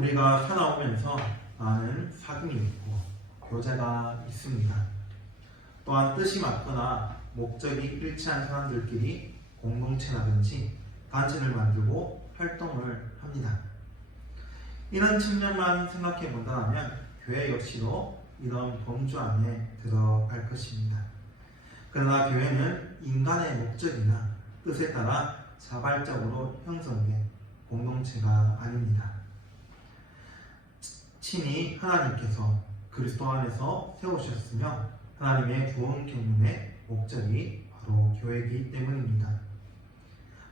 우리가 살아오면서 많은 사귐이 있고 교제가 있습니다. 또한 뜻이 맞거나 목적이 일치한 사람들끼리 공동체라든지 단체를 만들고 활동을 합니다. 이런 측면만 생각해 본다면 교회 역시도 이런 범주 안에 들어갈 것입니다. 그러나 교회는 인간의 목적이나 뜻에 따라 자발적으로 형성된 공동체가 아닙니다. 친히 하나님께서 그리스도 안에서 세우셨으며 하나님의 구원 경륜의 목적이 바로 교회이기 때문입니다.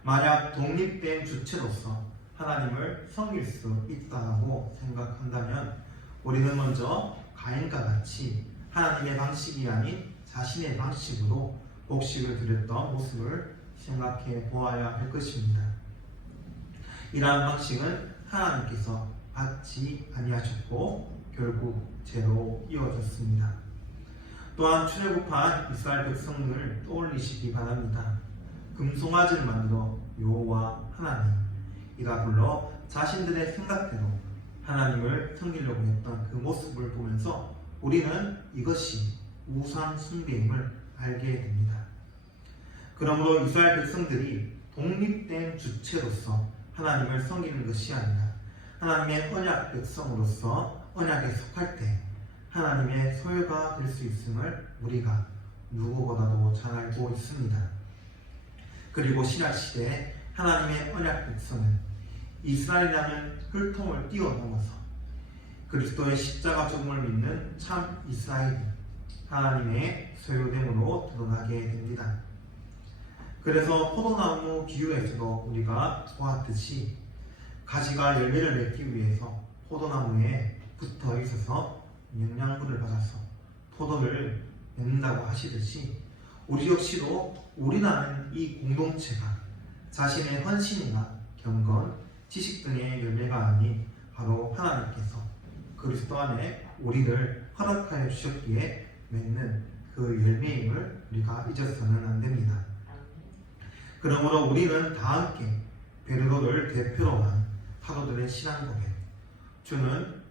만약 독립된 주체로서 하나님을 섬길 수 있다고 생각한다면 우리는 먼저 가인과 같이 하나님의 방식이 아닌 자신의 방식으로 곡식을 드렸던 모습을 생각해 보아야 할 것입니다. 이러한 방식은 하나님께서 받지 아니하셨고 결국 죄로 이어졌습니다. 또한 출애굽한 이스라엘 백성을 떠올리시기 바랍니다. 금송아지를 만들어 여호와 하나님이라 불러 자신들의 생각대로 하나님을 섬기려고 했던 그 모습을 보면서 우리는 이것이 우상 숭배임을 알게 됩니다. 그러므로 이스라엘 백성들이 독립된 주체로서 하나님을 섬기는 것이 아니라 하나님의 언약 백성으로서 언약에 속할 때 하나님의 소유가 될 수 있음을 우리가 누구보다도 잘 알고 있습니다. 그리고 신약시대에 하나님의 언약 백성은 이스라엘이라는 혈통을 뛰어넘어서 그리스도의 십자가 죽음을 믿는 참 이스라엘이 하나님의 소유됨으로 드러나게 됩니다. 그래서 포도나무 비유에서도 우리가 보았듯이 가지가 열매를 맺기 위해서 포도나무에 붙어 있어서 영양분을 받아서 포도를 맺는다고 하시듯이 우리 역시도 우리라는 이 공동체가 자신의 헌신이나 경건, 지식 등의 열매가 아닌 바로 하나님께서 그리스도 안에 우리를 허락하여 주셨기에 맺는 그 열매임을 우리가 잊어서는 안 됩니다. 그러므로 우리는 다 함께 베드로를 대표로 한 사도들의 신앙 고백, 주는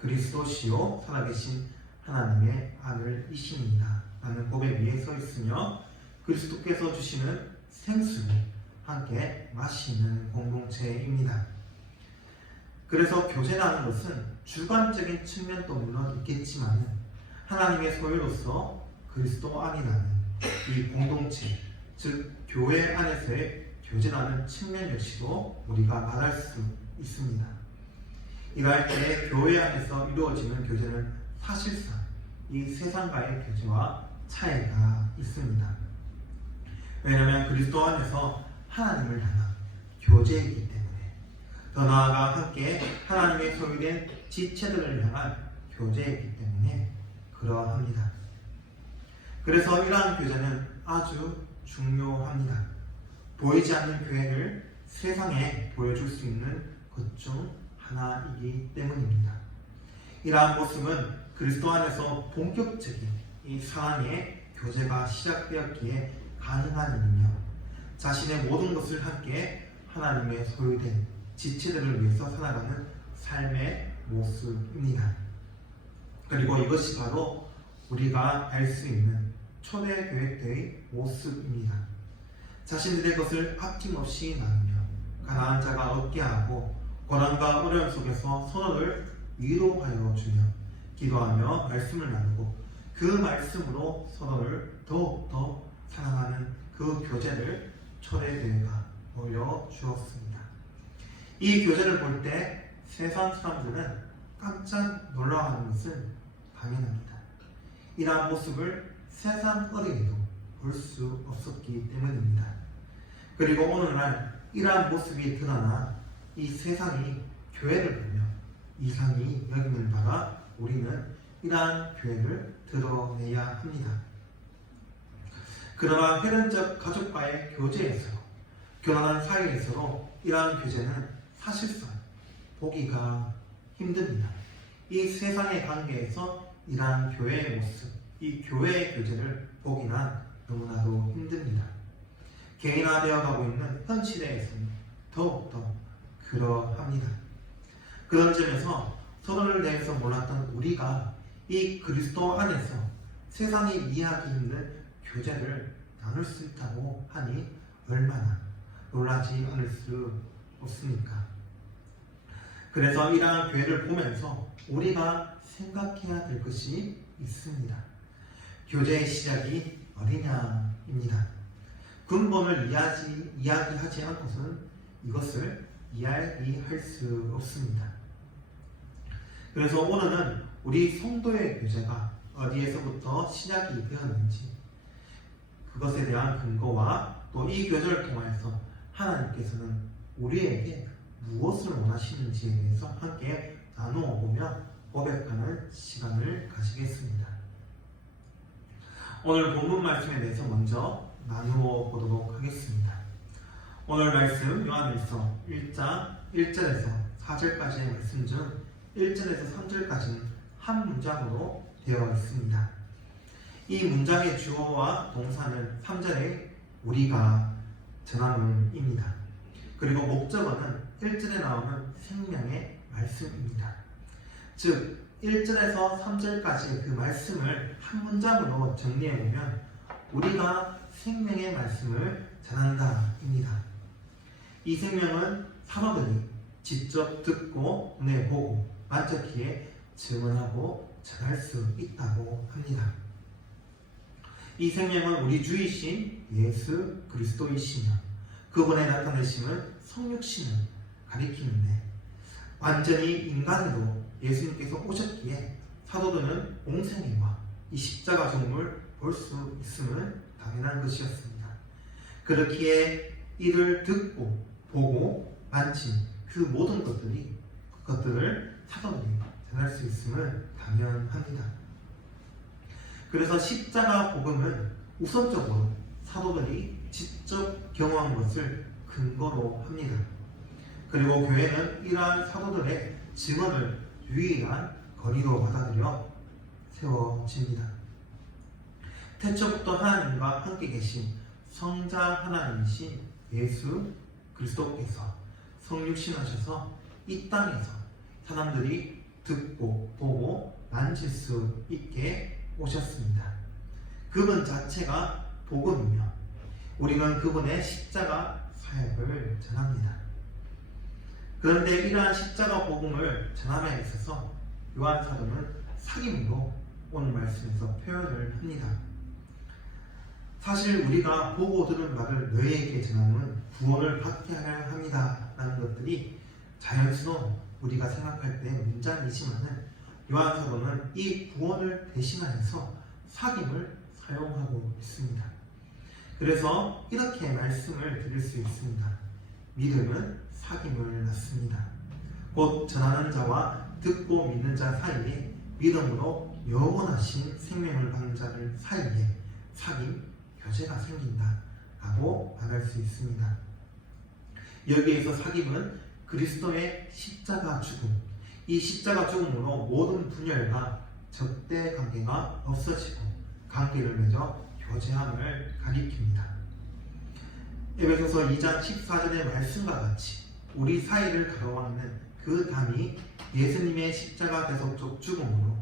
그리스도시요 살아계신 하나님의 아들이십니다 라는 고백 위에 서 있으며 그리스도께서 주시는 생수를 함께 마시는 공동체입니다. 그래서 교제라는 것은 주관적인 측면도 물론 있겠지만 하나님의 소유로서 그리스도 안이라는 이 공동체, 즉 교회 안에서의 교제라는 측면 역시도 우리가 말할 수 있습니다. 이러할 때 교회 안에서 이루어지는 교제는 사실상 이 세상과의 교제와 차이가 있습니다. 왜냐하면 그리스도 안에서 하나님을 향한 교제이기 때문에, 더 나아가 함께 하나님의 소유된 지체들을 향한 교제이기 때문에 그러합니다. 그래서 이러한 교제는 아주 중요합니다. 보이지 않는 교회를 세상에 보여줄 수 있는 것 중 하나이기 때문입니다. 이러한 모습은 그리스도 안에서 본격적인 이 사랑의 교제가 시작되었기에 가능한 일이며 자신의 모든 것을 함께 하나님의 소유된 지체들을 위해서 살아가는 삶의 모습입니다. 그리고 이것이 바로 우리가 알 수 있는 초대교회 때의 모습입니다. 자신들의 것을 아낌없이 나누며 가난한 자가 얻게 하고 고난과 어려움 속에서 서로를 위로하여 주며 기도하며 말씀을 나누고 그 말씀으로 서로를 더욱더 사랑하는 그 교제를 초대교회가 보여주었습니다. 이 교제를 볼 때 세상 사람들은 깜짝 놀라워하는 것은 당연합니다. 이러한 모습을 세상 어디에도 볼 수 없었기 때문입니다. 그리고 오늘날 이러한 모습이 드러나 이 세상이 교회를 보며 이상히 여김을 받아 우리는 이러한 교회를 드러내야 합니다. 그러나 혈연적 가족과의 교제에서 결혼한 사이에서도 이러한 교제는 사실상 보기가 힘듭니다. 이 세상의 관계에서 이러한 교회의 모습, 이 교회의 교제를 보기란 너무나도 힘듭니다. 개인화되어 가고 있는 현 시대에서는 더욱더 그러합니다. 그런 점에서 서로를 대해서 몰랐던 우리가 이 그리스도 안에서 세상이 이해하기 힘든 교제를 나눌 수 있다고 하니 얼마나 놀라지 않을 수 없습니까? 그래서 이러한 교회를 보면서 우리가 생각해야 될 것이 있습니다. 교제의 시작이 어디냐입니다. 근본을 이야기하지 않고서는 이것을 이야기할 수 없습니다. 그래서 오늘은 우리 성도의 교제가 어디에서부터 시작이 되었는지, 그것에 대한 근거와 또 이 교제를 통해서 하나님께서는 우리에게 무엇을 원하시는지에 대해서 함께 나누어 보며 고백하는 시간을 가지겠습니다. 오늘 본문 말씀에 대해서 먼저 나누어 보도록 하겠습니다. 오늘 말씀 요한일서 1장 1절에서 4절까지의 말씀 중 1절에서 3절까지는 한 문장으로 되어 있습니다. 이 문장의 주어와 동사는 3절에 우리가 전하는입니다. 그리고 목적어는 1절에 나오는 생명의 말씀입니다. 즉 1절에서 3절까지의 그 말씀을 한 문장으로 정리해보면 우리가 생명의 말씀을 전한다입니다. 이 생명은 사도들이 직접 듣고 눈에 보고 만졌기에 증언하고 전할 수 있다고 합니다. 이 생명은 우리 주이신 예수 그리스도이시며 그분의 나타내심은 성육신을 가리키는데 완전히 인간으로 예수님께서 오셨기에 사도들은 옹생애와 이 십자가 죽음을 볼 수 있음은 당연한 것이었습니다. 그렇기에 이를 듣고 보고 만진 그 모든 그것들을 사도들이 전할 수 있음은 당연합니다. 그래서 십자가 복음은 우선적으로 사도들이 직접 경험한 것을 근거로 합니다. 그리고 교회는 이러한 사도들의 증언을 유일한 거리로 받아들여 세워집니다. 태초부터 하나님과 함께 계신 성자 하나님이신 예수 그리스도께서 성육신하셔서 이 땅에서 사람들이 듣고 보고 만질 수 있게 오셨습니다. 그분 자체가 복음이며 우리는 그분의 십자가 사역을 전합니다. 그런데 이러한 십자가 복음을 전함에 있어서 요한 사도는 사귐으로 오늘 말씀에서 표현을 합니다. 사실 우리가 보고 들은 말을 너희에게 전하면 구원을 받게 하려 합니다 라는 것들이 자연스러운 우리가 생각할 때 문장이지만은 요한 사도는 이 구원을 대신하여서 사귐을 사용하고 있습니다. 그래서 이렇게 말씀을 드릴 수 있습니다. 믿음은 사귐을 낳습니다. 곧 전하는 자와 듣고 믿는 자 사이에 믿음으로 영원하신 생명을 받는 자들 사이에 사귐, 교제가 생긴다 라고 말할 수 있습니다. 여기에서 사귐은 그리스도의 십자가 죽음, 이 십자가 죽음으로 모든 분열과 적대 관계가 없어지고 관계를 맺어 교제함을 가리킵니다. 에베소서 2장 14절의 말씀과 같이 우리 사이를 가로막는 그 담이 예수님의 십자가 대속적 죽음으로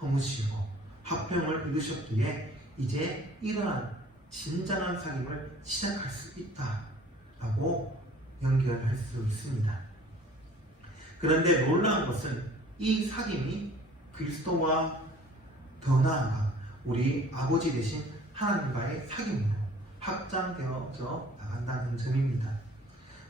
허무시고 화평을 이루셨기에 이제 이러한 진정한 사귐을 시작할 수 있다라고 연결할 수 있습니다. 그런데 놀라운 것은 이 사귐이 그리스도와 더 나아가 우리 아버지 되신 하나님과의 사귐으로 확장되어져 나간다는 점입니다.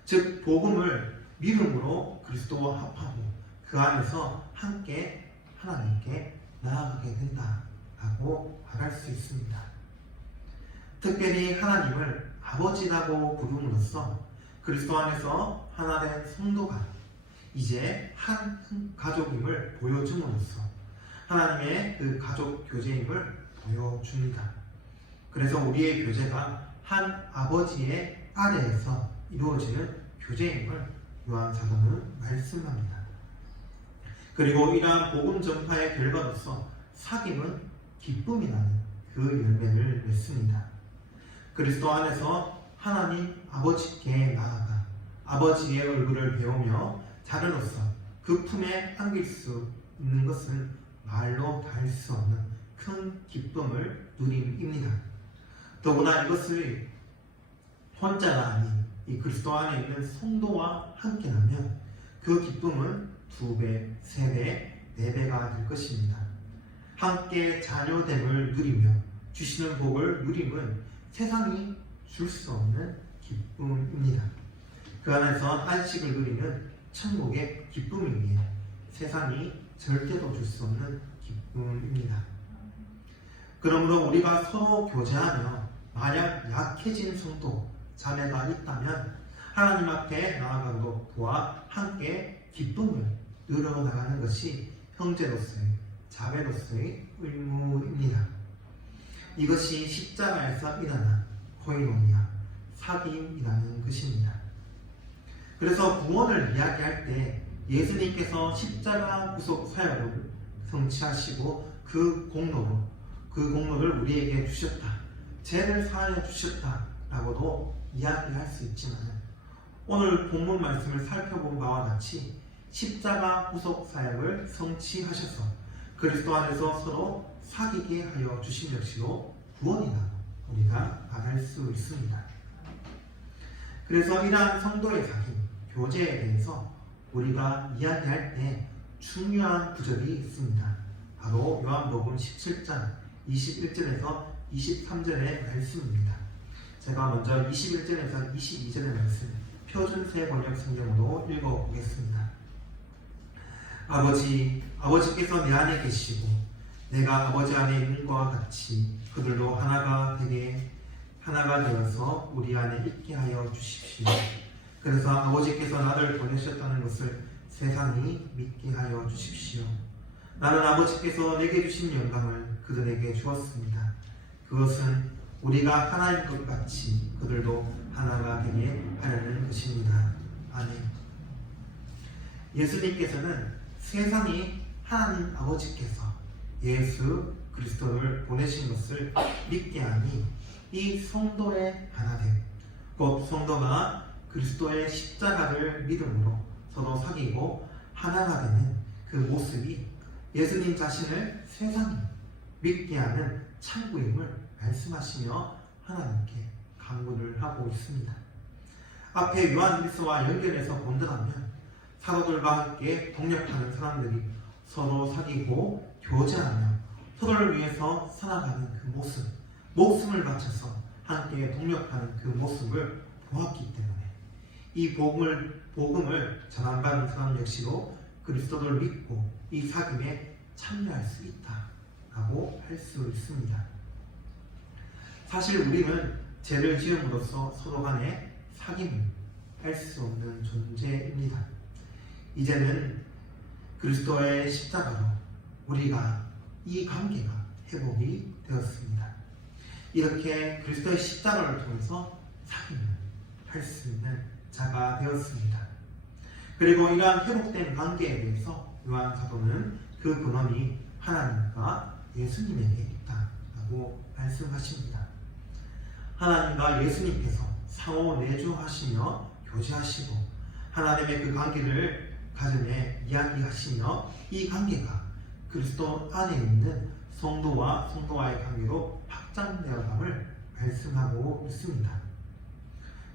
즉 복음을 믿음으로 그리스도와 합하고 그 안에서 함께 하나님께 나아가게 된다라고 말할 수 있습니다. 특별히 하나님을 아버지라고 부름으로써 그리스도 안에서 하나된 성도가 이제 한 가족임을 보여줌으로써 하나님의 그 가족 교제임을 보여줍니다. 그래서 우리의 교제가 한 아버지의 아래에서 이루어지는 교제임을 요한 사도는 말씀합니다. 그리고 이러한 복음 전파의 결과로서 사귐은 기쁨이 나는 그 열매를 맺습니다. 그리스도 안에서 하나님 아버지께 나아가 아버지의 얼굴을 배우며 자녀로서 그 품에 안길 수 있는 것은 말로 다 할 수 없는 큰 기쁨을 누림입니다. 더구나 이것을 혼자가 아닌 이 그리스도 안에 있는 성도와 함께하면 그 기쁨은 2배, 3배, 4배가 될 것입니다. 함께 자녀됨을 누리며 주시는 복을 누림은 세상이 줄 수 없는 기쁨입니다. 그 안에서 안식을 누리는 천국의 기쁨이기에 세상이 절대로 줄 수 없는 기쁨입니다. 그러므로 우리가 서로 교제하며 만약 약해진 성도, 자매가 있다면 하나님 앞에 나아가도 도와 함께 기쁨을 누려나가는 것이 형제로서의, 자매로서의 의무입니다. 이것이 십자가에서 일어난 코이노니아, 사귐이라는 것입니다. 그래서 구원을 이야기할 때 예수님께서 십자가 구속 사역을 성취하시고 그 공로를 우리에게 주셨다, 죄를 사하여 주셨다 라고도 이야기할 수 있지만 오늘 본문 말씀을 살펴본 바와 같이 십자가 구속 사역을 성취하셔서 그리스도 안에서 서로 사귀게 하여 주신 역시도 구원이라고 우리가 말할 수 있습니다. 그래서 이러한 성도의 사귐, 교제에 대해서 우리가 이야기할 때 중요한 구절이 있습니다. 바로 요한복음 17장 21절에서 23절의 말씀입니다. 제가 먼저 21절에서 22절의 말씀 표준세 번역 성경으로 읽어보겠습니다. 아버지께서 내 안에 계시고 내가 아버지 안에 있는 것과 같이 그들도 하나가 되어서 우리 안에 있게 하여 주십시오. 그래서 아버지께서 나를 보내셨다는 것을 세상이 믿게 하여 주십시오. 나는 아버지께서 내게 주신 영광을 그들에게 주었습니다. 그것은 우리가 하나인 것 같이 그들도 하나가 되게 하려는 것입니다. 아멘. 예수님께서는 세상이 하나님 아버지께서 예수 그리스도를 보내신 것을 믿게 하니 이 성도의 하나됨, 곧 성도가 그리스도의 십자가를 믿음으로 서로 사귀고 하나가 되는 그 모습이 예수님 자신을 세상이 믿게 하는 창구임을 말씀하시며 하나님께 간구를 하고 있습니다. 앞에 요한일서와 연결해서 본다면 사도들과 함께 동역하는 사람들이 서로 사귀고 교제하며 서로를 위해서 살아가는 그 모습, 목숨을 바쳐서 함께 동역하는 그 모습을 보았기 때문에 이 복음을 전함받은 사람 역시도 그리스도를 믿고 이 사귐에 참여할 수 있다라고 할 수 있습니다. 사실 우리는 죄를 지음으로써 서로 간에 사귐을 할 수 없는 존재입니다. 이제는 그리스도의 십자가로 우리가 이 관계가 회복이 되었습니다. 이렇게 그리스도의 십자가를 통해서 사귐을 할 수 있는 자가 되었습니다. 그리고 이러한 회복된 관계에 대해서 요한 사도는 그 근원이 하나님과 예수님에게 있다라고 말씀하십니다. 하나님과 예수님께서 상호 내주하시며 교제하시고 하나님의 그 관계를 가정에 이야기하시며 이 관계가 그리스도 안에 있는 성도와 성도와의 관계로 확장되어감을 말씀하고 있습니다.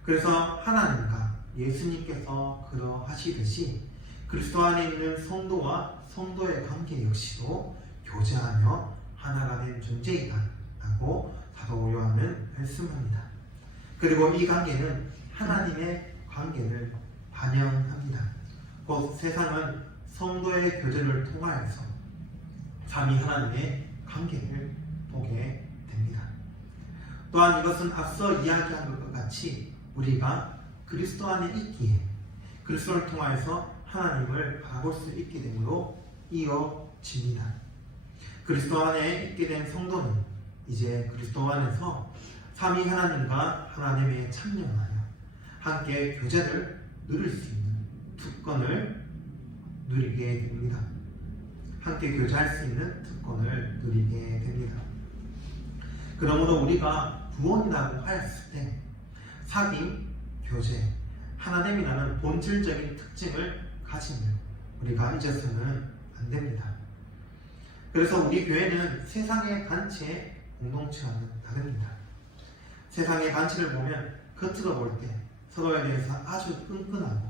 그래서 하나님과 예수님께서 그러하시듯이 그리스도 안에 있는 성도와 성도의 관계 역시도 교제하며 하나가 된 존재이다 라고 사도 요한은 말씀합니다. 그리고 이 관계는 하나님의 관계를 반영합니다. 곧 세상은 성도의 교제를 통하여서 삼위 하나님의 관계를 보게 됩니다. 또한 이것은 앞서 이야기한 것과 같이 우리가 그리스도 안에 있기에 그리스도를 통하여서 하나님을 바라볼 수 있게 되므로 이어집니다. 그리스도 안에 있게 된 성도는 이제 그리스도 안에서 삼위 하나님과 하나님의 참여하여 함께 교제를 누릴 수 있는 특권을 누리게 됩니다. 함께 교제할 수 있는 특권을 누리게 됩니다. 그러므로 우리가 구원이라고 하였을 때 사귐, 교제, 하나됨이라는 본질적인 특징을 가지며 우리가 잊어서는 안 됩니다. 그래서 우리 교회는 세상의 단체 공동체와는 다릅니다. 세상의 단체를 보면 겉으로 볼 때 서로에 대해서 아주 끈끈하고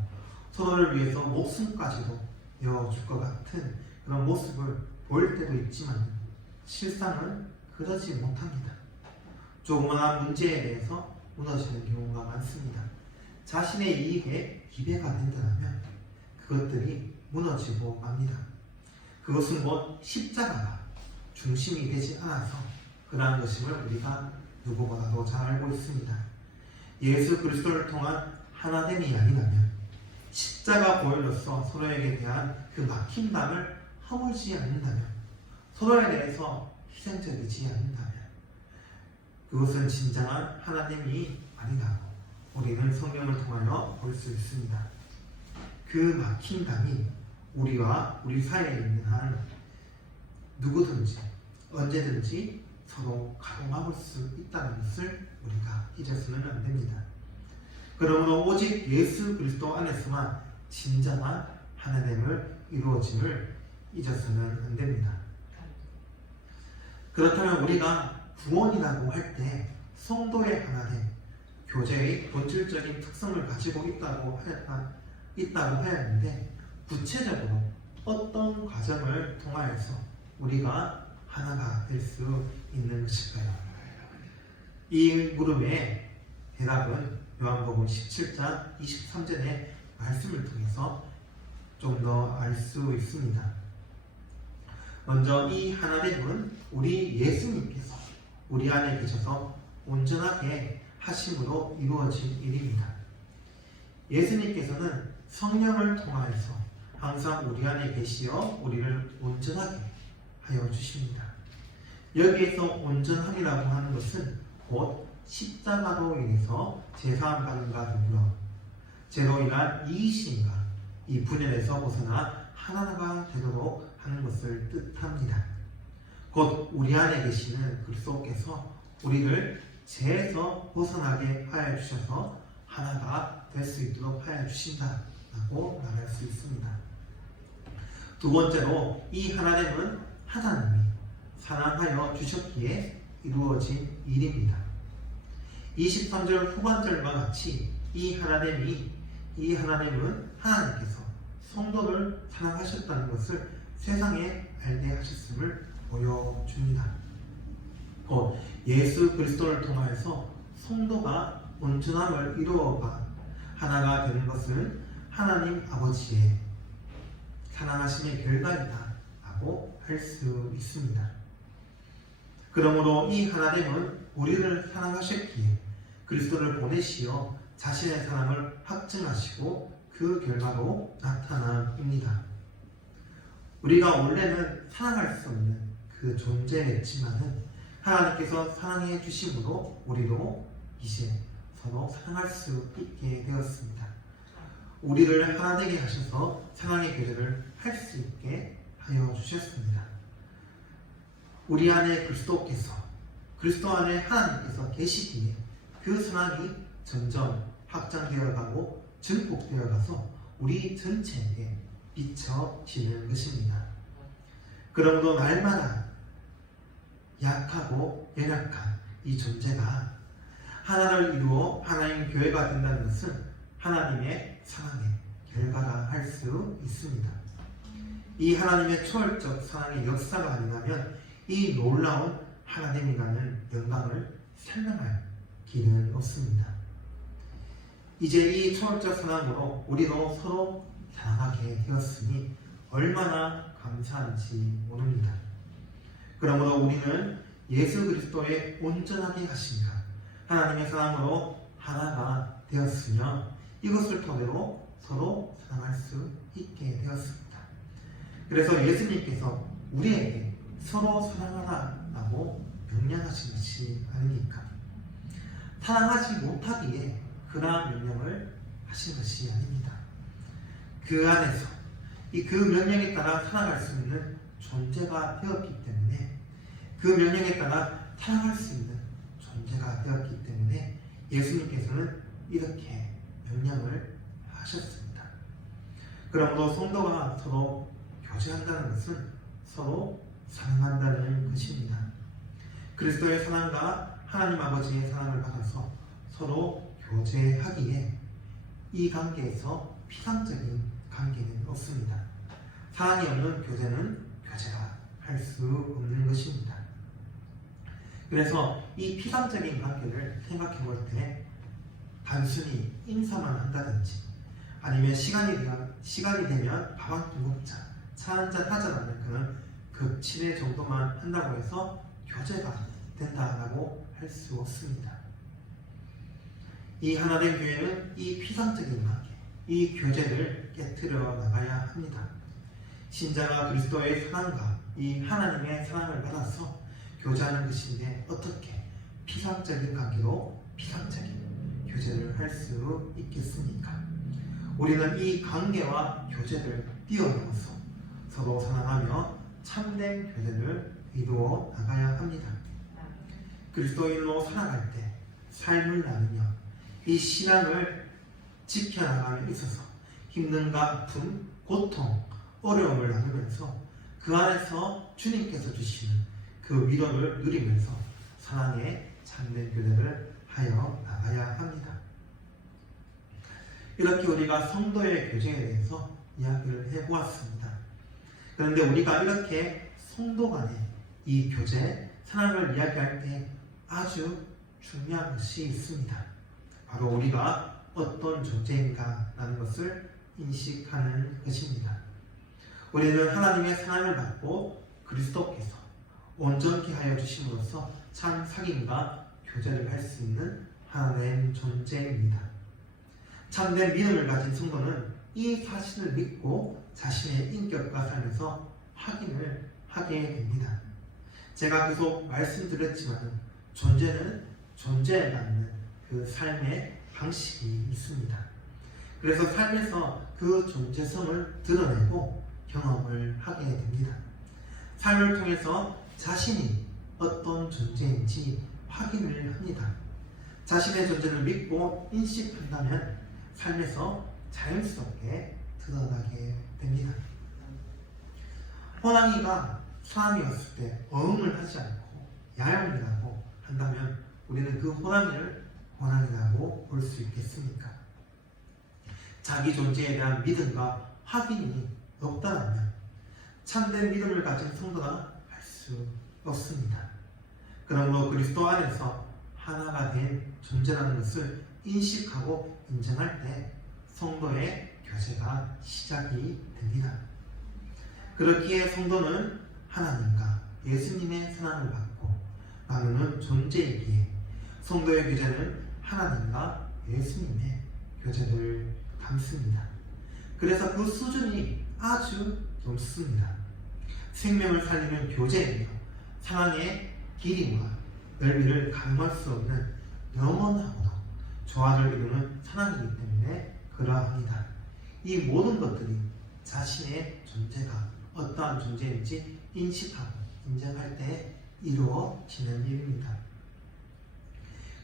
서로를 위해서 목숨까지도 내어줄 것 같은 그런 모습을 보일 때도 있지만 실상은 그러지 못합니다. 조그마한 문제에 대해서 무너지는 경우가 많습니다. 자신의 이익에 기대가 된다면 그것들이 무너지고 맙니다. 그것은 곧 십자가가 중심이 되지 않아서 그러한 것임을 우리가 누구보다도 잘 알고 있습니다. 예수 그리스도를 통한 하나됨이 아니라면 십자가 보혈로서 서로에게 대한 그 막힘감을 허물지 않는다면 서로에 대해서 희생적이지 않는다면 그것은 진정한 하나님이 아니라고 우리는 성경을 통하여 볼 수 있습니다. 그 막힘감이 우리와 우리 사이에 있는 한 누구든지 언제든지 서로 가로막을 수 있다는 것을 우리가 잊어서는 안 됩니다. 그러므로 오직 예수 그리스도 안에서만 진정한 하나됨을 이루어짐을 잊어서는 안 됩니다. 그렇다면 우리가 구원이라고 할 때 성도의 하나됨, 교제의 본질적인 특성을 가지고 있다고 해야 하는데 구체적으로 어떤 과정을 통하여서 우리가 하나가 될 수 있는 것일까요? 이 물음의 대답은 요한복음 17장 23절의 말씀을 통해서 좀 더 알 수 있습니다. 먼저 이 하나됨은 우리 예수님께서 우리 안에 계셔서 온전하게 하심으로 이루어진 일입니다. 예수님께서는 성령을 통하여서 항상 우리 안에 계시어 우리를 온전하게 하여 주십니다. 여기에서 온전함이라고 하는 것은 곧 십자가로 인해서 제사함 받음과 더불어 죄로 인한 이의심과 이 분열에서 벗어나 하나가 되도록 하는 것을 뜻합니다. 곧 우리 안에 계시는 그리스도께서 우리를 죄에서 벗어나게 하여 주셔서 하나가 될 수 있도록 하여 주신다라고 말할 수 있습니다. 두 번째로 이 하나됨은 하나님이 사랑하여 주셨기에 이루어진 일입니다. 23절 후반절과 같이 이 하나됨은 하나님께서 성도를 사랑하셨다는 것을 세상에 알게 하셨음을 보여줍니다. 곧 예수 그리스도를 통하여서 성도가 온전함을 이루어가 하나가 되는 것은 하나님 아버지의 사랑하심의 결과이다 라고 할 수 있습니다. 그러므로 이 하나님은 우리를 사랑하셨기에 그리스도를 보내시어 자신의 사랑을 확증하시고 그 결과로 나타납니다. 우리가 원래는 사랑할 수 없는 그 존재였지만은 하나님께서 사랑해 주심으로 우리도 이제 서로 사랑할 수 있게 되었습니다. 우리를 하나 되게 하셔서 사랑의 교제를 할 수 있게 하여 주셨습니다. 우리 안에 그리스도 안에 하나님께서 계시기에 그 사랑이 점점 확장되어 가고 증폭되어 가서 우리 전체에게 비춰지는 것입니다. 그러므로 날마다 약하고 연약한 이 존재가 하나를 이루어 하나님 교회가 된다는 것은 하나님의 사랑의 결과라 할 수 있습니다. 이 하나님의 초월적 사랑의 역사가 아니라면 이 놀라운 하나됨이라는 영광을 설명할 길은 없습니다. 이제 이 초월적 사랑으로 우리도 서로 사랑하게 되었으니 얼마나 감사한지 모릅니다. 그러므로 우리는 예수 그리스도의 온전하게 하심과 하나님의 사랑으로 하나가 되었으며 이것을 토대로 서로 사랑할 수 있게 되었습니다. 그래서 예수님께서 우리에게 서로 사랑하라고 명령하신 것이 아닙니까? 사랑하지 못하기에 그러한 명령을 하신 것이 아닙니다. 그 안에서 그 명령에 따라 살아갈 수 있는 존재가 되었기 때문에 그 명령에 따라 살아갈 수 있는 존재가 되었기 때문에 예수님께서는 이렇게 명령을 하셨습니다. 그러므로 성도가 서로 교제한다는 것은 서로 사랑한다는 것입니다. 그리스도의 사랑과 하나님 아버지의 사랑을 받아서 서로 교제하기에 이 관계에서 피상적인 관계는 없습니다. 사랑이 없는 교제는 교제가 할 수 없는 것입니다. 그래서 이 피상적인 관계를 생각해 볼 때 단순히 인사만 한다든지 아니면 시간이 되면 밥 한 끼 먹자, 차 한잔 하자라는 그런 급친의 정도만 한다고 해서 교제가 된다라고 할 수 없습니다. 이 하나된 교회는 이 피상적인 관계, 이 교제를 깨트려 나가야 합니다. 신자가 그리스도의 사랑과 이 하나님의 사랑을 받아서 교제하는 것인데 어떻게 피상적인 관계로 피상적인 교제를 할 수 있겠습니까? 우리는 이 관계와 교제를 뛰어넘어서 서로 사랑하며 참된 교제를 이루어 나가야 합니다. 그리스도인으로 살아갈 때 삶을 나누며 이 신앙을 지켜나가는 데 있어서 힘듦과 아픔, 고통, 어려움을 나누면서 그 안에서 주님께서 주시는 그 위로를 누리면서 사랑의 참된 교제를 하여 나가야 합니다. 이렇게 우리가 성도의 교제에 대해서 이야기를 해보았습니다. 그런데 우리가 이렇게 성도 간의 이 교제, 사랑을 이야기할 때 아주 중요한 것이 있습니다. 바로 우리가 어떤 존재인가 라는 것을 인식하는 것입니다. 우리는 하나님의 사랑을 받고 그리스도께서 온전케 하여 주심으로써 참 사귐과 교제를 할 수 있는 하나님의 존재입니다. 참된 믿음을 가진 성도는 이 사실을 믿고 자신의 인격과 삶에서 확인을 하게 됩니다. 제가 계속 말씀드렸지만 존재는 존재에 맞는 그 삶의 방식이 있습니다. 그래서 삶에서 그 존재성을 드러내고 경험을 하게 됩니다. 삶을 통해서 자신이 어떤 존재인지 확인을 합니다. 자신의 존재를 믿고 인식한다면 삶에서 자연스럽게 드러나게 됩니다. 호랑이가 사람이 왔을 때 어흥을 하지 않고 야영이라고 한다면 우리는 그 호랑이를 호랑이라고 볼 수 있겠습니까? 자기 존재에 대한 믿음과 확인이 없다면 참된 믿음을 가진 성도가 할 수 없습니다. 그러므로 그리스도 안에서 하나가 된 존재라는 것을 인식하고 인정할 때 성도의 교제가 시작이 됩니다. 그렇기에 성도는 하나님과 예수님의 사랑을 받고 나누는 존재이기에 성도의 교제는 하나님과 예수님의 교제를 담습니다. 그래서 그 수준이 아주 높습니다. 생명을 살리는 교제이며 사랑의 길이와 넓이를 가늠할 수 없는 영원하고도 조화를 이루는 사랑이기 때문에 그러합니다. 이 모든 것들이 자신의 존재가 어떠한 존재인지 인식하고 인정할 때 이루어지는 일입니다.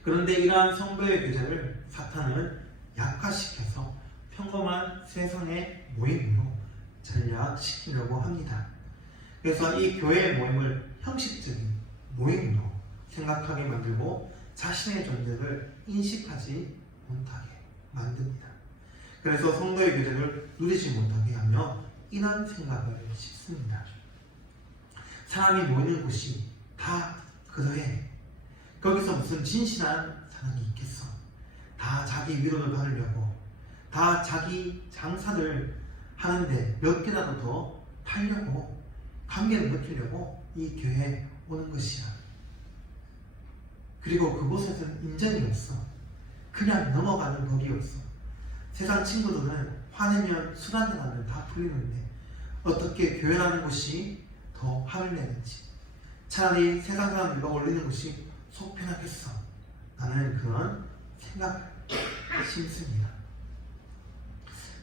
그런데 이러한 성도의 교제를 사탄은 약화시켜서 평범한 세상의 모임으로 전락시키려고 합니다. 그래서 이 교회의 모임을 형식적인 모임으로 생각하게 만들고 자신의 존재를 인식하지 못하게 만듭니다. 그래서 성도의 교제를 누리지 못하게 하며 이런 생각을 심습니다. 사람이 모이는 곳이 다 그러해. 거기서 무슨 진실한 사랑이 있겠어. 다 자기 위로를 받으려고, 다 자기 장사를 하는데 몇 개라도 더 팔려고, 관계를 높이려고 이 교회에 오는 것이야. 그리고 그곳에서는 인정이 없어. 그냥 넘어가는 법이 없어. 세상 친구들은 화내면 수단이라면 다 풀리는데 어떻게 교회라는 곳이 더 화를 내는지, 차라리 세상 사람들과 어울리는 것이 속 편하겠어. 나는 그런 생각을 심습니다.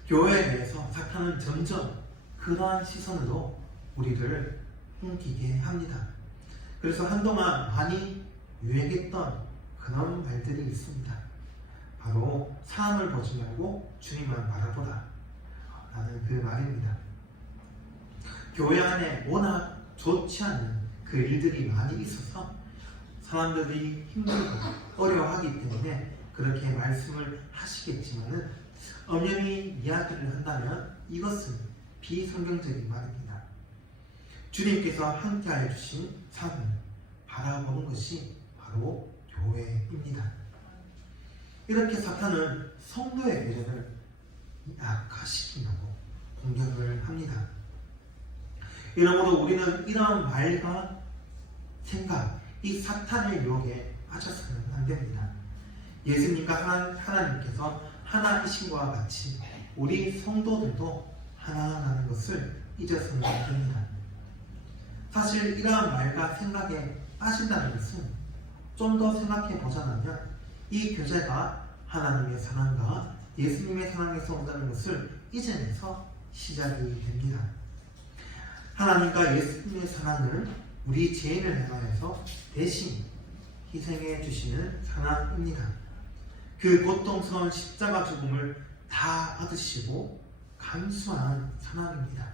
교회에 대해서 사탄은 점점 그러한 시선으로 우리를 옮기게 합니다. 그래서 한동안 많이 유행했던 그런 말들이 있습니다. 바로 사람을 보지 말고 주님만 바라보라. 라는 그 말입니다. 교회 안에 워낙 좋지 않은 그 일들이 많이 있어서 사람들이 힘들고 어려워하기 때문에 그렇게 말씀을 하시겠지만은 엄연히 이야기를 한다면 이것은 비성경적인 말입니다. 주님께서 함께하여 주신 삶을 바라보는 것이 바로 교회입니다. 이렇게 사탄은 성도의 교제를 약화시키려고 공격을 합니다. 이러므로 우리는 이러한 말과 생각, 이 사탄의 유혹에 빠져서는 안 됩니다. 예수님과 하나님께서 하나이신 것과 같이 우리 성도들도 하나라는 것을 잊어서는 안 됩니다. 사실 이러한 말과 생각에 빠진다는 것은 좀 더 생각해 보자면 이 교제가 하나님의 사랑과 예수님의 사랑에서 온다는 것을 이제면서 시작이 됩니다. 하나님과 예수님의 사랑은 우리 죄인을 향하여서 대신 희생해 주시는 사랑입니다. 그 고통스러운 십자가 죽음을 다 받으시고 감수한 사랑입니다.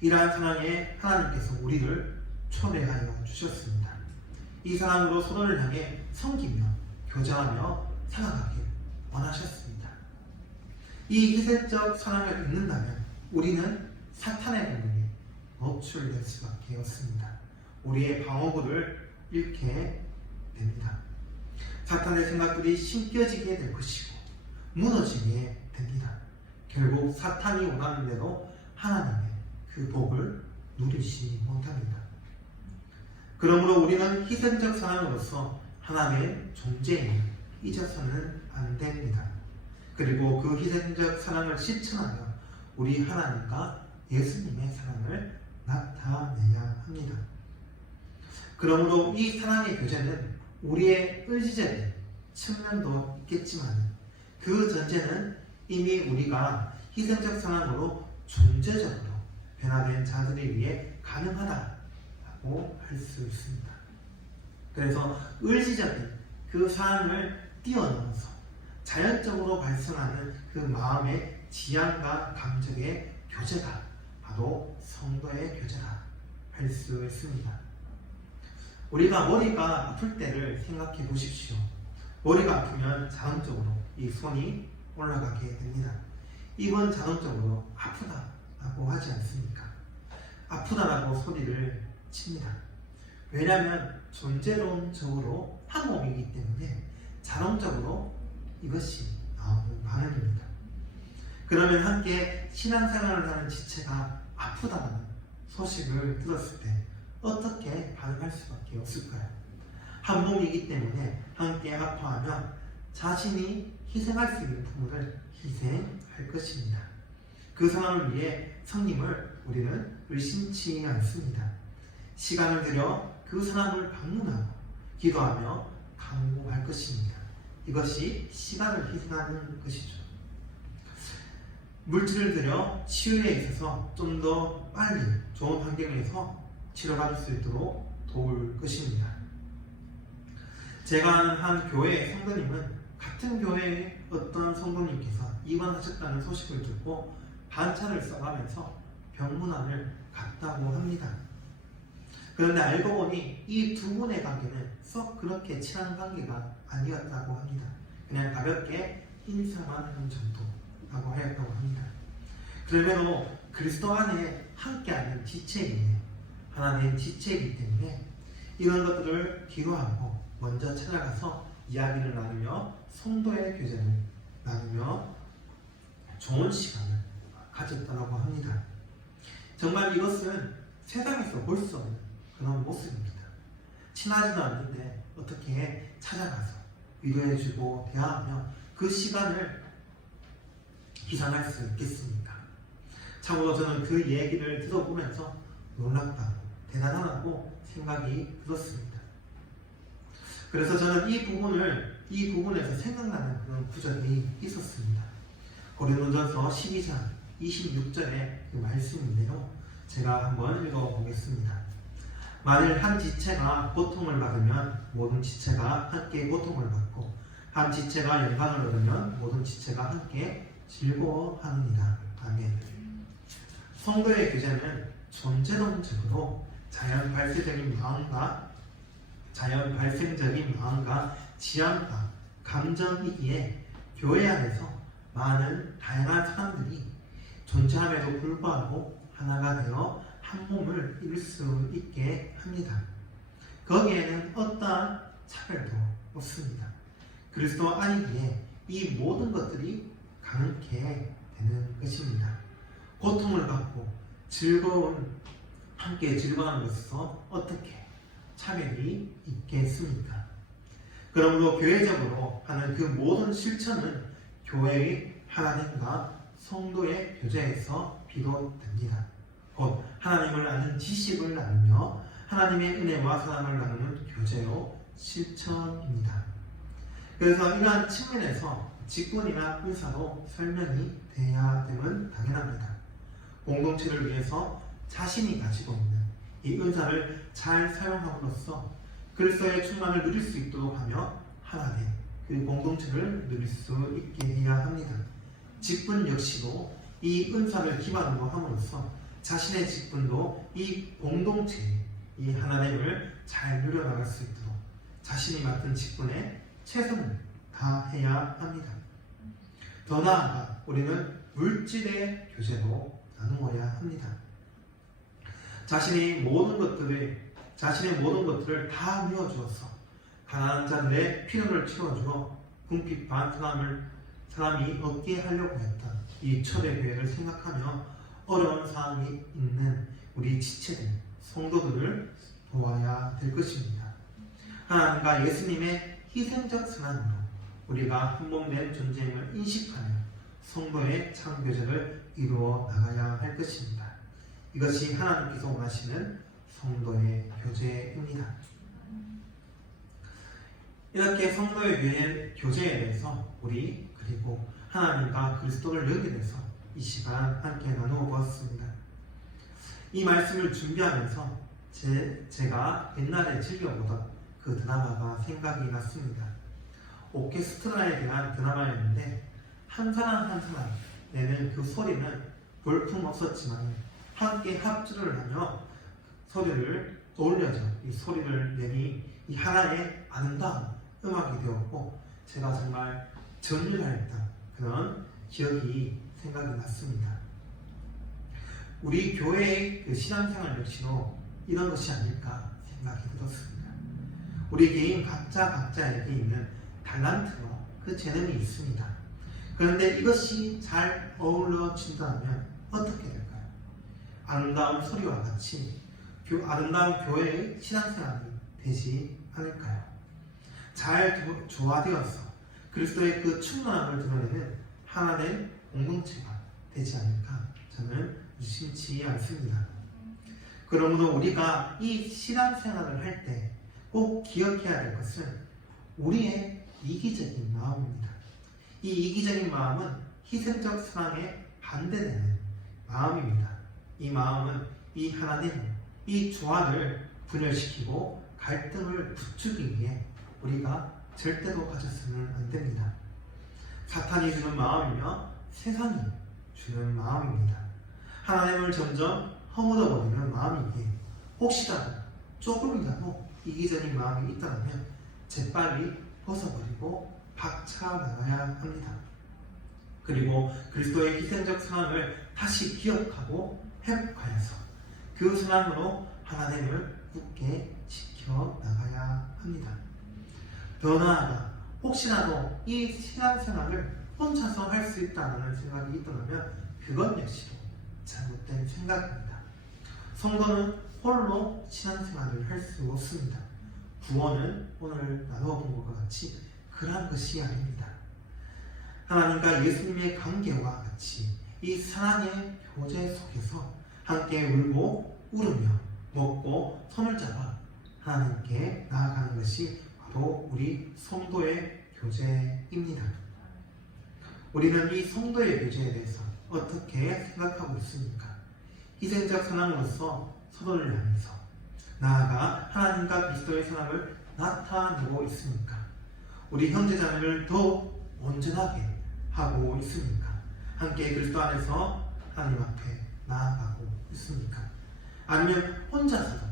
이러한 사랑에 하나님께서 우리를 초대하여 주셨습니다. 이 사랑으로 서로를 향해 섬기며 교제하며 살아가길 원하셨습니다. 이 희생적 사랑을 잊는다면 우리는 사탄의 공격에 노출될 수밖에 없습니다. 우리의 방어구를 잃게 됩니다. 사탄의 생각들이 심겨지게 될 것이고 무너지게 됩니다. 결국 사탄이 원하는 대로 하나님의 그 복을 누리지 못합니다. 그러므로 우리는 희생적 사랑으로서 하나님의 존재임을 잊어서는 안 됩니다. 그리고 그 희생적 사랑을 실천하며 우리 하나님과 예수님의 사랑을 나타내야 합니다. 그러므로 이 사랑의 교제는 우리의 의지적인 측면도 있겠지만 그 전제는 이미 우리가 희생적 사랑으로 존재적으로 변화된 자들에 위해 가능하다고 할 수 있습니다. 그래서 의지적인 그 사랑을 뛰어넘어서 자연적으로 발생하는 그 마음의 지향과 감정의 교제가 바로 성도의 교제다 할 수 있습니다. 우리가 머리가 아플 때를 생각해 보십시오. 머리가 아프면 자동적으로 이 손이 올라가게 됩니다. 입은 자동적으로 아프다라고 하지 않습니까? 아프다라고 소리를 칩니다. 왜냐하면 존재론적으로 한 몸이기 때문에 자동적으로 이것이 나오는 반응입니다. 그러면 함께 신앙생활을 하는 지체가 아프다는 소식을 들었을 때 어떻게 반응할 수밖에 없을까요? 한 몸이기 때문에 함께 아파하며 자신이 희생할 수 있는 부분을 희생할 것입니다. 그 사람을 위해 성님을 우리는 의심치 않습니다. 시간을 들여 그 사람을 방문하고 기도하며 강구할 것입니다. 이것이 시간을 희생하는 것이죠. 물질을 들여 치유에 있어서 좀 더 빨리 좋은 환경에서 치료받을 수 있도록 도울 것입니다. 제가 아는 한 교회의 성도님은 같은 교회의 어떤 성도님께서 입원하셨다는 소식을 듣고 반찬을 써가면서 병문안을 갔다고 합니다. 그런데 알고 보니 이 두 분의 관계는 썩 그렇게 친한 관계가 아니었다고 합니다. 그냥 가볍게 인사만 하는 정도라고 하였다고 합니다. 그러므로 그리스도 안에 함께하는 지체이기에 하나님의 지체이기 때문에 이런 것들을 기도하고 먼저 찾아가서 이야기를 나누며 성도의 교제를 나누며 좋은 시간을 가졌다고 합니다. 정말 이것은 세상에서 볼 수 없는 그런 모습입니다. 친하지도 않는데 어떻게 찾아가서 위로해주고 대화하며 그 시간을 기산할 수 있겠습니까? 참으로 저는 그 얘기를 들어보면서 놀랍다고 대단하다고 생각이 들었습니다. 그래서 저는 이 부분에서 생각나는 그런 구절이 있었습니다. 고린도전서 12장 26절의 그 말씀인데요. 제가 한번 읽어보겠습니다. 만일 한 지체가 고통을 받으면 모든 지체가 함께 고통을 받고 한 지체가 영광을 얻으면 모든 지체가 함께 즐거워하느니라. 아멘. 성도의 교제는 존재론적으로 자연 발생적인 마음과 지향과 감정이기에 교회 안에서 많은 다양한 사람들이 존재함에도 불구하고 하나가 되어 한 몸을 이룰 수 있게 합니다. 거기에는 어떠한 차별도 없습니다. 그리스도 안이기에 이 모든 것들이 가능케 되는 것입니다. 고통을 받고 함께 즐거워하는 것에서 어떻게 차별이 있겠습니까? 그러므로 교회적으로 하는 그 모든 실천은 교회의 하나님과 성도의 교제에서 비롯됩니다. 곧 하나님을 아는 지식을 나누며 하나님의 은혜와 사랑을 나누는 교제요 실천입니다. 그래서 이러한 측면에서 직분이나 은사로 설명이 돼야 됨은 당연합니다. 공동체를 위해서 자신이 가지고 있는 이 은사를 잘 사용함으로써 그리스도의 충만을 누릴 수 있도록 하며 하나님 그 공동체를 누릴 수 있게 해야 합니다. 직분 역시도 이 은사를 기반으로 함으로써 자신의 직분도 이 공동체, 이 하나님을 잘 누려나갈 수 있도록 자신이 맡은 직분에 최선을 다해야 합니다. 더 나아가 우리는 물질의 교제도 나누어야 합니다. 자신의 모든 것들을 다 내어주어서 가난한 자들의 필요를 채워주어 궁핍한 사람이 얻게 하려고 했던 이 초대교회를 생각하며 어려운 상황이 있는 우리 지체들, 성도들을 도와야 될 것입니다. 하나님과 예수님의 희생적 선언으로 우리가 한몸된 존재임을 인식하며 성도의 창교제를 이루어 나가야 할 것입니다. 이것이 하나님께서 원하시는 성도의 교제입니다. 이렇게 성도의 교제에 대해서 우리 그리고 하나님과 그리스도를 연결해서 이 시간 함께 나누어 보았습니다. 이 말씀을 준비하면서 제가 옛날에 즐겨보던 그 드라마가 생각이 났습니다. 오케스트라에 대한 드라마였는데 한 사람 한 사람 내는 그 소리는 볼품 없었지만 함께 합주를 하며 소리를 올려줘 이 소리를 내니 이 하나의 아름다운 음악이 되었고 제가 정말 전율하였던 그런 기억이 생각이 났습니다. 우리 교회의 그 신앙생활 역시도 이런 것이 아닐까 생각이 들었습니다. 우리 개인 각자에게 있는 달란트와 그 재능이 있습니다. 그런데 이것이 잘 어우러진다면 어떻게 될까요? 아름다운 소리와 같이 아름다운 교회의 신앙생활이 되지 않을까요? 잘 조화되어서 그리스도의 그 충만함을 드러내는 하나된 공동체가 되지 않을까 저는 의심치 않습니다. 그러므로 우리가 이 신앙생활을 할 때 꼭 기억해야 될 것은 우리의 이기적인 마음입니다. 이 이기적인 마음은 희생적 사랑에 반대되는 마음입니다. 이 마음은 이 하나님, 이 조화를 분열시키고 갈등을 부추기 위해 우리가 절대로 가졌으면 안 됩니다. 사탄이 주는 마음이며 세상이 주는 마음입니다. 하나님을 점점 허물어버리는 마음이기에 혹시라도 조금이라도 이기적인 마음이 있다면 재빨리 벗어버리고 박차 나가야 합니다. 그리고 그리스도의 희생적 사랑을 다시 기억하고 회복하여서 그 사랑으로 하나님을 굳게 지켜나가야 합니다. 더 나아가 혹시라도 이 신앙생활을 혼자서 할 수 있다는 생각이 있더라면 그건 역시도 잘못된 생각입니다. 성도는 홀로 신앙생활을 할 수 없습니다. 구원은 오늘 나누어본 것과 같이 그러한 것이 아닙니다. 하나님과 예수님의 관계와 같이 이 사랑의 교제 속에서 함께 울고 울으며 먹고 손을 잡아 하나님께 나아가는 것이 바로 우리 성도의 교제입니다. 우리는 이 성도의 교제에 대해서 어떻게 생각하고 있습니까? 희생적 사랑으로서 서로를 향해서 나아가 하나님과 그리스도의 사랑을 나타내고 있습니까? 우리 형제자매를 더 온전하게 하고 있습니까? 함께 그리스도 안에서 하나님 앞에 나아가고 있습니까? 아니면 혼자서도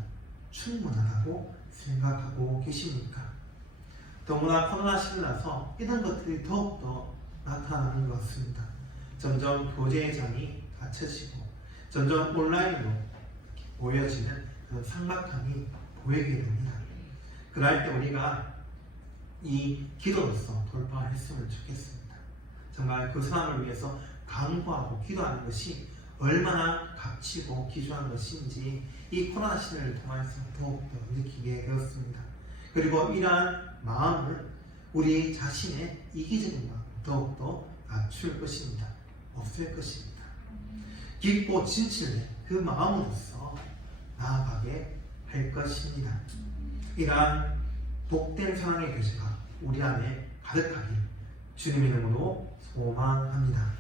충분하다고 생각하고 계십니까? 너무나 코로나 시기라서 이런 것들이 더욱더 나타나는 것 같습니다. 점점 교제장이 갖춰지고 점점 온라인으로 보여지는 그런 상막함이 보이게 됩니다. 그럴 때 우리가 이 기도로서 돌파했으면 좋겠습니다. 정말 그 사람을 위해서 간구하고 기도하는 것이 얼마나 값지고 귀중한 것인지 이 코로나 시대를 통해서 더욱더 느끼게 되었습니다. 그리고 이러한 마음을 우리 자신의 이기적인 마음 더욱더 낮출 것입니다. 없앨 것입니다. 깊고 진실된 그 마음으로서 나아가게 할 것입니다. 이러한 복된 사랑의 교제가 우리 안에 가득하길 주님의 이름으로 소망합니다.